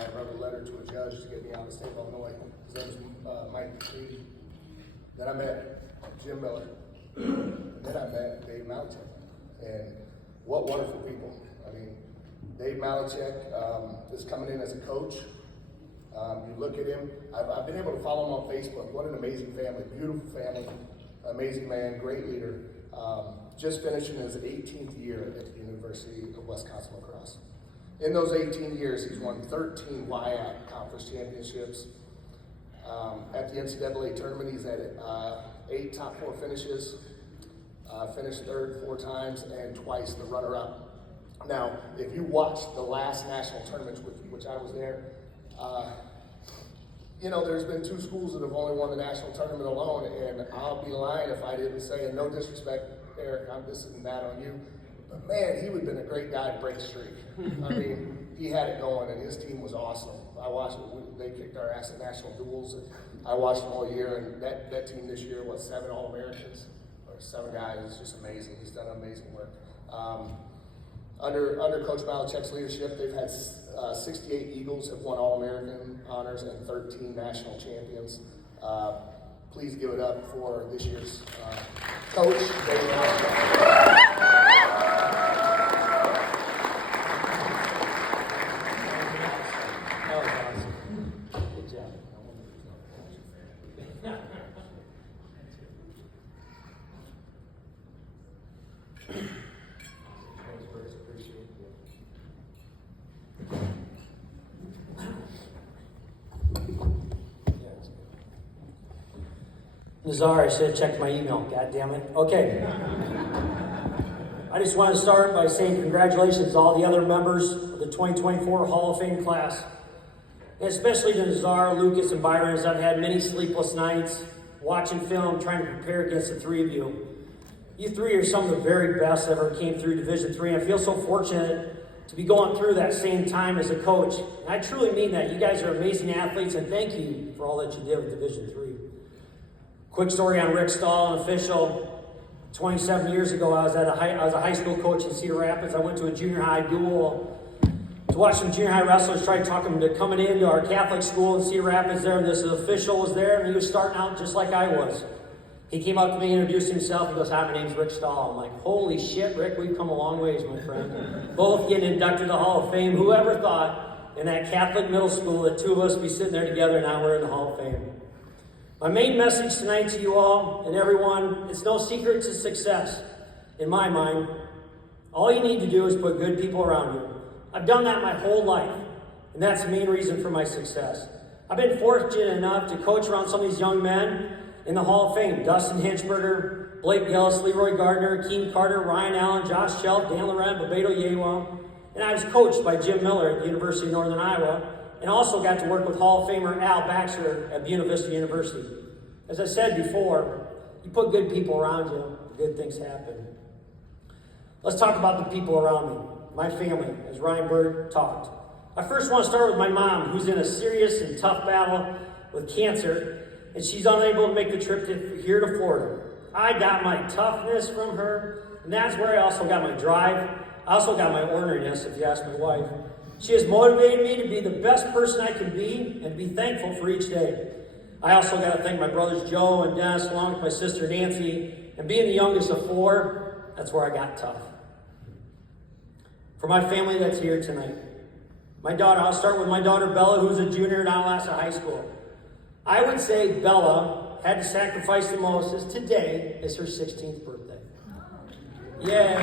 I wrote a letter to a judge to get me out of the state of Illinois. His name was Mike Reed. Then I met Jim Miller. And then I met Dave Malecek. And what wonderful people. I mean, Dave Malecek is coming in as a coach. You look at him, I've been able to follow him on Facebook. What an amazing family, beautiful family, amazing man, great leader. Just finishing his 18th year at the University of Wisconsin La Crosse. In those 18 years, he's won 13 WIAC conference championships. At the NCAA tournament, he's had 8 top 4 finishes, finished third 4 times, and twice the runner-up. Now, if you watched the last national tournaments, which I was there, you know, there's been 2 schools that have only won the national tournament alone, and I'll be lying if I didn't say, and no disrespect, Eric, this isn't bad on you, but man, he would have been a great guy to break the streak. I mean, he had it going, and his team was awesome. I watched it. They kicked our ass at national duels, and I watched them all year, and that team this year, 7 All-Americans, or 7 guys, it's just amazing. He's done amazing work. Under Coach Malecek's leadership, they've had 68 Eagles have won All-American honors and 13 national champions. Please give it up for this year's coach, Dave Malecek. Nazar, I should have checked my email. God damn it. Okay. I just want to start by saying congratulations to all the other members of the 2024 Hall of Fame class. And especially to Nazar, Lucas, and Byron, as I've had many sleepless nights watching film, trying to prepare against the 3 of you. You 3 are some of the very best that ever came through Division III. And I feel so fortunate to be going through that same time as a coach. And I truly mean that. You guys are amazing athletes, and thank you for all that you did with Division III. Quick story on Rick Stahl, an official. 27 years ago, I was a high school coach in Cedar Rapids. I went to a junior high duel to watch some junior high wrestlers try to talk them to coming into our Catholic school in Cedar Rapids there, and this official was there, and he was starting out just like I was. He came up to me, introduced himself. He goes, "Hi, my name's Rick Stahl." I'm like, "Holy shit, Rick, we've come a long ways, my friend." Both getting inducted to the Hall of Fame. Whoever thought in that Catholic middle school that 2 of us would be sitting there together, and now we're in the Hall of Fame. My main message tonight to you all and everyone, it's no secret to success. In my mind, all you need to do is put good people around you. I've done that my whole life, and that's the main reason for my success. I've been fortunate enough to coach around some of these young men in the Hall of Fame. Dustin Hinchberger, Blake Gillis, Leroy Gardner, Keem Carter, Ryan Allen, Josh Shelf, Dan Laurent, Bebeto Yewa. And I was coached by Jim Miller at the University of Northern Iowa, and also got to work with Hall of Famer Al Baxter at Buena Vista University. As I said before, you put good people around you, good things happen. Let's talk about the people around me, my family, as Ryan Bird talked. I first want to start with my mom, who's in a serious and tough battle with cancer, and she's unable to make the trip here to Florida. I got my toughness from her, and that's where I also got my drive. I also got my orneriness, if you ask my wife. She has motivated me to be the best person I can be and be thankful for each day. I also got to thank my brothers Joe and Dennis, along with my sister Nancy, and being the youngest of 4, that's where I got tough. For my family that's here tonight, my daughter, I'll start with my daughter Bella, who's a junior at Onalaska High School. I would say Bella had to sacrifice the most, as today is her 16th birthday. Yay!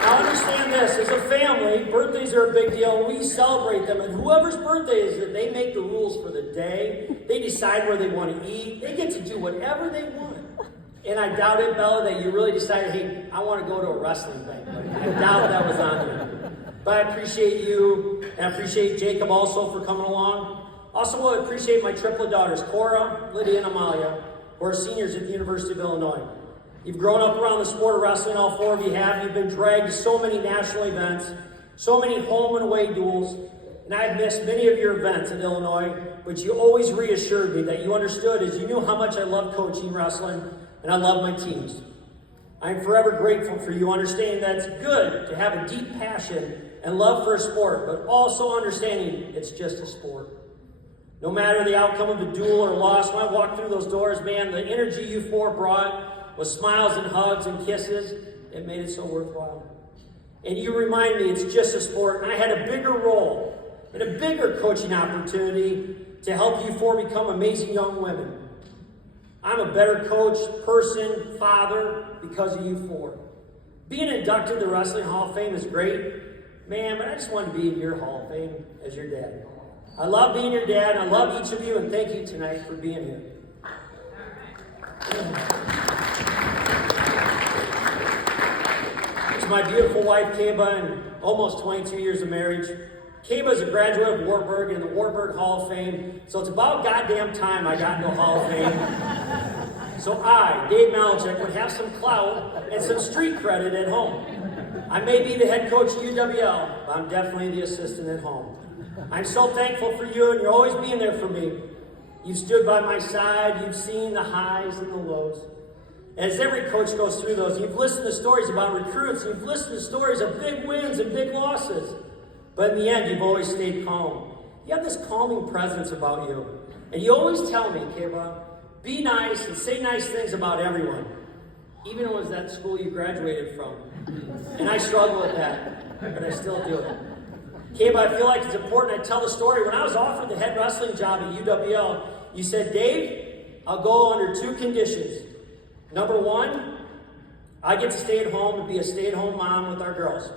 Now understand this, as a family, birthdays are a big deal. We celebrate them, and whoever's birthday is it, they make the rules for the day. They decide where they want to eat. They get to do whatever they want. And I doubted, Bella, that you really decided, hey, I want to go to a wrestling thing. I doubt that was on you. But I appreciate you, and I appreciate Jacob also for coming along. Also want to appreciate my triplet daughters, Cora, Lydia, and Amalia, who are seniors at the University of Illinois. You've grown up around the sport of wrestling, all 4 of you have. You've been dragged to so many national events, so many home and away duels, and I've missed many of your events in Illinois, but you always reassured me that you understood as you knew how much I love coaching wrestling, and I love my teams. I am forever grateful for you understanding that it's good to have a deep passion and love for a sport, but also understanding it's just a sport. No matter the outcome of a duel or loss, when I walked through those doors, man, the energy you four brought with smiles and hugs and kisses, it made it so worthwhile. And you remind me it's just a sport, and I had a bigger role and a bigger coaching opportunity to help you four become amazing young women. I'm a better coach, person, father because of you four. Being inducted to the Wrestling Hall of Fame is great, man, but I just want to be in your Hall of Fame as your dad. I love being your dad, and I love each of you, and thank you tonight for being here. To my beautiful wife, Kayah-Bah, and almost 22 years of marriage. Kayah-Bah is a graduate of Wartburg in the Wartburg Hall of Fame, so it's about goddamn time I got into the Hall of Fame. So I, Dave Malecek, would have some clout and some street credit at home. I may be the head coach at UWL, but I'm definitely the assistant at home. I'm so thankful for you, and you're always being there for me. You've stood by my side, you've seen the highs and the lows. As every coach goes through those, you've listened to stories about recruits, you've listened to stories of big wins and big losses. But in the end, you've always stayed calm. You have this calming presence about you. And you always tell me, Kayah-Bah, be nice and say nice things about everyone. Even when it was that school you graduated from. And I struggle with that, but I still do it. Kayah-Bah, I feel like it's important I tell the story. When I was offered the head wrestling job at UWL, you said, Dave, I'll go under two conditions. Number one, I get to stay at home and be a stay-at-home mom with our girls.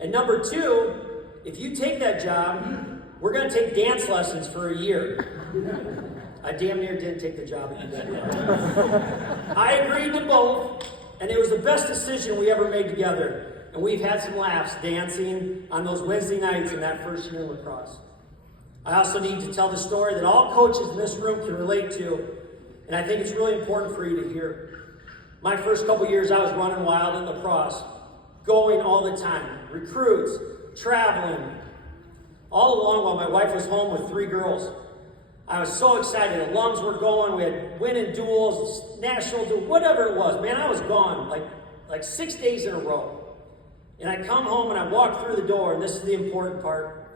And number two, if you take that job, we're going to take dance lessons for a year. I damn near didn't take the job at UWL. I agreed to both, and it was the best decision we ever made together. And we've had some laughs dancing on those Wednesday nights in that first year in lacrosse. I also need to tell the story that all coaches in this room can relate to, and I think it's really important for you to hear. My first couple years, I was running wild in lacrosse, going all the time, recruits, traveling, all along while my wife was home with 3 girls. I was so excited. Alums were going. We had winning duels, national duels, whatever it was. Man, I was gone like 6 days in a row. And I come home and I walk through the door, and this is the important part.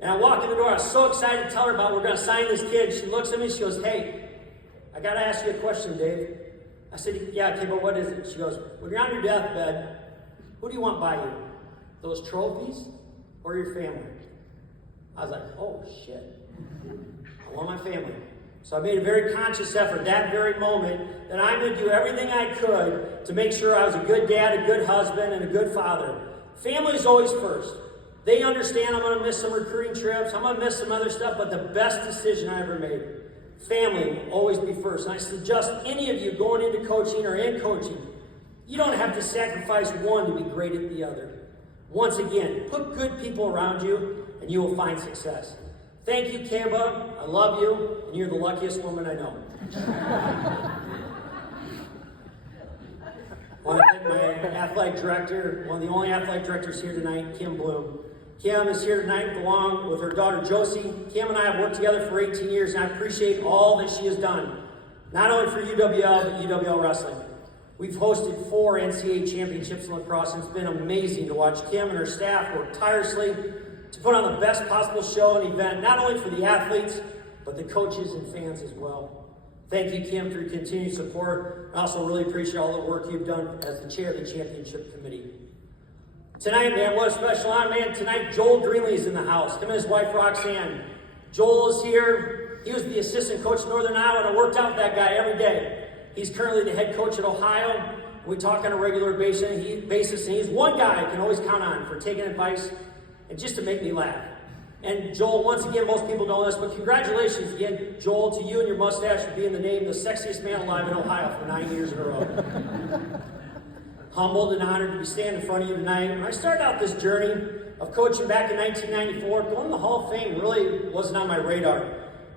And I walk in the door, I was so excited to tell her about we're going to sign this kid. She looks at me and she goes, hey, I got to ask you a question, Dave. I said, yeah, Kayah-Bah, what is it? She goes, when you're on your deathbed, who do you want by you? Those trophies or your family? I was like, oh, shit. I want my family. So I made a very conscious effort that very moment that I'm going to do everything I could to make sure I was a good dad, a good husband, and a good father. Family is always first. They understand I'm going to miss some recruiting trips, I'm going to miss some other stuff, but the best decision I ever made. Family will always be first. And I suggest any of you going into coaching or in coaching, you don't have to sacrifice one to be great at the other. Once again, put good people around you and you will find success. Thank you, Kayah-Bah. I love you, and you're the luckiest woman I know. I want to thank my athletic director, one of the only athletic directors here tonight, Kim Bloom. Kim is here tonight along with her daughter, Josie. Kim and I have worked together for 18 years, and I appreciate all that she has done, not only for UWL, but UWL Wrestling. We've hosted 4 NCAA championships in lacrosse, and it's been amazing to watch Kim and her staff work tirelessly to put on the best possible show and event, not only for the athletes, but the coaches and fans as well. Thank you, Kim, for your continued support. I also really appreciate all the work you've done as the chair of the championship committee. Tonight, man, what a special honor, man. Tonight, Joel Greenlee is in the house, him and his wife, Roxanne. Joel is here. He was the assistant coach at Northern Iowa, and I worked out with that guy every day. He's currently the head coach at Ohio. We talk on a regular basis, and he's one guy I can always count on for taking advice and just to make me laugh. And Joel, once again, most people know this, but congratulations again, Joel, to you and your mustache for being named the sexiest man alive in Ohio for 9 years in a row. Humbled and honored to be standing in front of you tonight. When I started out this journey of coaching back in 1994, going to the Hall of Fame really wasn't on my radar.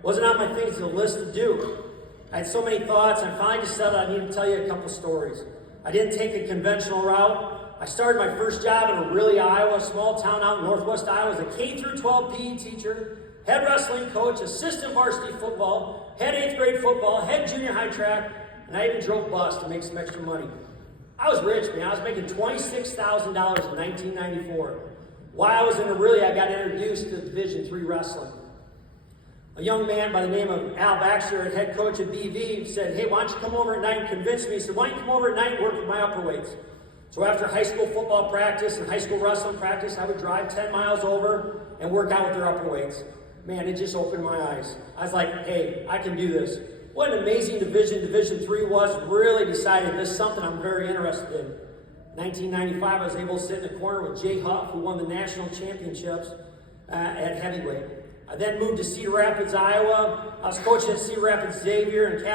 Wasn't on my things to the list to do. I had so many thoughts, and I finally decided I needed to tell you a couple stories. I didn't take a conventional route. I started my first job in Orillia, Iowa, a small town out in northwest Iowa, as a K-12 PE teacher, head wrestling coach, assistant varsity football, head 8th grade football, head junior high track, and I even drove bus to make some extra money. I was rich, man. I was making $26,000 in 1994. While I was in I got introduced to Division III wrestling. A young man by the name of Al Baxter, head coach at BV, said, hey, why don't you come over at night and convince me? He said, why don't you come over at night and work with my upper weights? So after high school football practice and high school wrestling practice, I would drive 10 miles over and work out with their upper weights. Man, it just opened my eyes. I was like, hey, I can do this. What an amazing division Division III was. Really decided this is something I'm very interested in. 1995, I was able to sit in the corner with HOF, who won the national championships at heavyweight. I then moved to Cedar Rapids, Iowa. I was coaching at Cedar Rapids Xavier and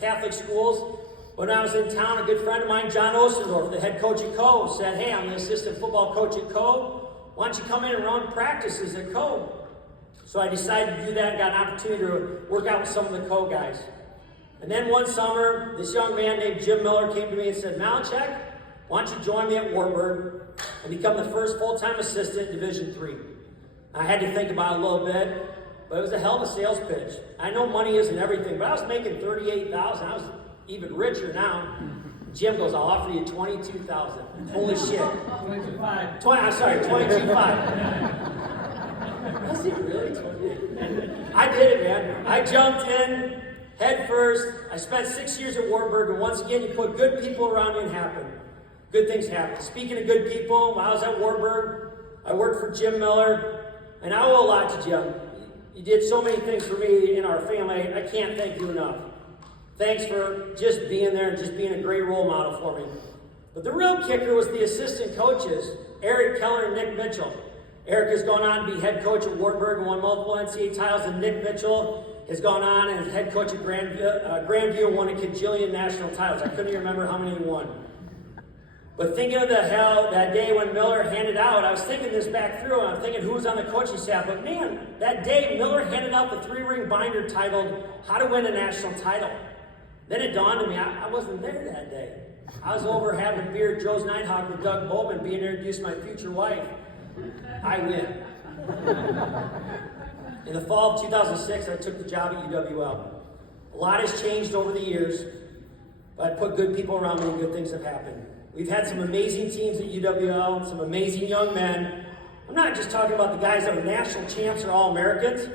Catholic schools. When I was in town, a good friend of mine, John Ostendorf, the head coach at Co, said, hey, I'm the assistant football coach at Co. Why don't you come in and run practices at Co? So I decided to do that and got an opportunity to work out with some of the Co guys. And then one summer, this young man named Jim Miller came to me and said, Malecek, why don't you join me at Wartburg and become the first full-time assistant in Division III? I had to think about it a little bit, but it was a hell of a sales pitch. I know money isn't everything, but I was making $38,000. I was even richer now. Jim goes, I'll offer you $22,000. Holy shit. 22.5. I'm sorry, 22.5. Was it really 28? I did it, man. I jumped in head first. I spent 6 years at Wartburg, and once again, you put good people around you and happen. Good things happen. Speaking of good people, while I was at Wartburg, I worked for Jim Miller, and I owe a lot to Jim. You did so many things for me in our family. I can't thank you enough. Thanks for just being there and just being a great role model for me. But the real kicker was the assistant coaches, Eric Keller and Nick Mitchell. Eric has gone on to be head coach at Wartburg and won multiple NCAA titles, and Nick Mitchell has gone on and is head coach at Grandview and won a cajillion national titles. I couldn't even remember how many he won. But thinking of that day when Miller handed out, I was thinking this back through, and I'm thinking who was on the coaching staff. But man, that day Miller handed out the 3-ring binder titled How to Win a National Title. Then it dawned on me, I wasn't there that day. I was over having a beer at Joe's Nighthawk with Doug Bowman, being introduced to my future wife. I win. In the fall of 2006, I took the job at UWL. A lot has changed over the years, but I put good people around me and good things have happened. We've had some amazing teams at UWL, some amazing young men. I'm not just talking about the guys that are national champs or All-Americans.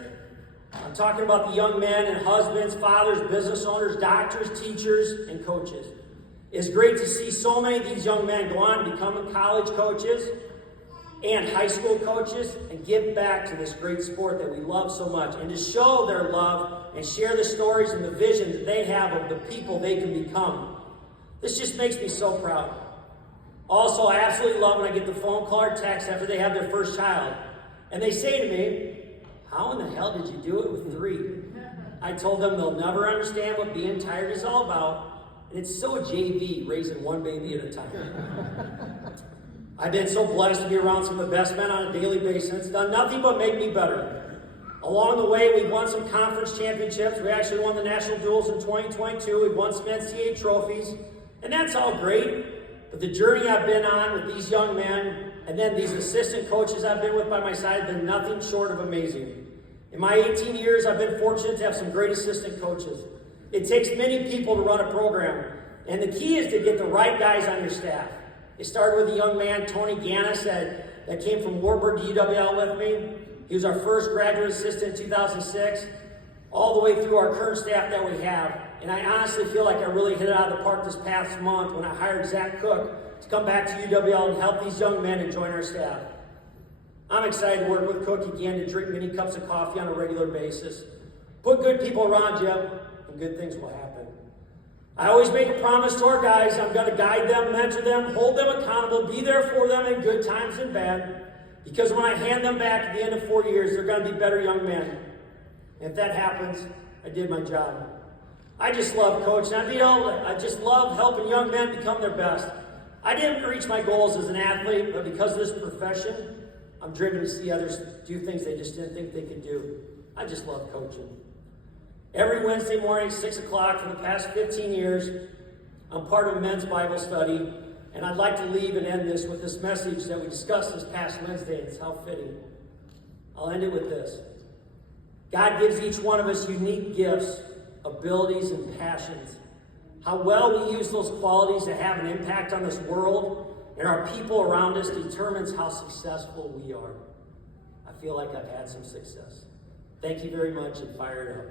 I'm talking about the young men and husbands, fathers, business owners, doctors, teachers, and coaches. It's great to see so many of these young men go on to become college coaches and high school coaches and give back to this great sport that we love so much, and to show their love and share the stories and the vision that they have of the people they can become. This just makes me so proud. Also, I absolutely love when I get the phone call or text after they have their first child, and they say to me, how in the hell did you do it with 3? I told them they'll never understand what being tired is all about, and it's so JV, raising one baby at a time. I've been so blessed to be around some of the best men on a daily basis. It's done nothing but make me better. Along the way, we've won some conference championships. We actually won the national duels in 2022. We've won some NCAA trophies, and that's all great. But the journey I've been on with these young men, and then these assistant coaches I've been with by my side, have been nothing short of amazing. In my 18 years, I've been fortunate to have some great assistant coaches. It takes many people to run a program, and the key is to get the right guys on your staff. It started with a young man, Tony Gannis, that came from Wartburg to UWL with me. He was our first graduate assistant in 2006, all the way through our current staff that we have. And I honestly feel like I really hit it out of the park this past month when I hired Zach Cook to come back to UWL and help these young men and join our staff. I'm excited to work with Cook again, to drink many cups of coffee on a regular basis. Put good people around you, and good things will happen. I always make a promise to our guys. I'm going to guide them, mentor them, hold them accountable, be there for them in good times and bad. Because when I hand them back at the end of 4 years, they're going to be better young men. And if that happens, I did my job. I just love coaching. I just love helping young men become their best. I didn't reach my goals as an athlete, but because of this profession, I'm driven to see others do things they just didn't think they could do. I just love coaching. Every Wednesday morning, 6 o'clock for the past 15 years, I'm part of a men's Bible study, and I'd like to leave and end this with this message that we discussed this past Wednesday. It's how fitting. I'll end it with this. God gives each one of us unique gifts, abilities, and passions. How well we use those qualities to have an impact on this world and our people around us determines how successful we are. I feel like I've had some success. Thank you very much, and fire it up.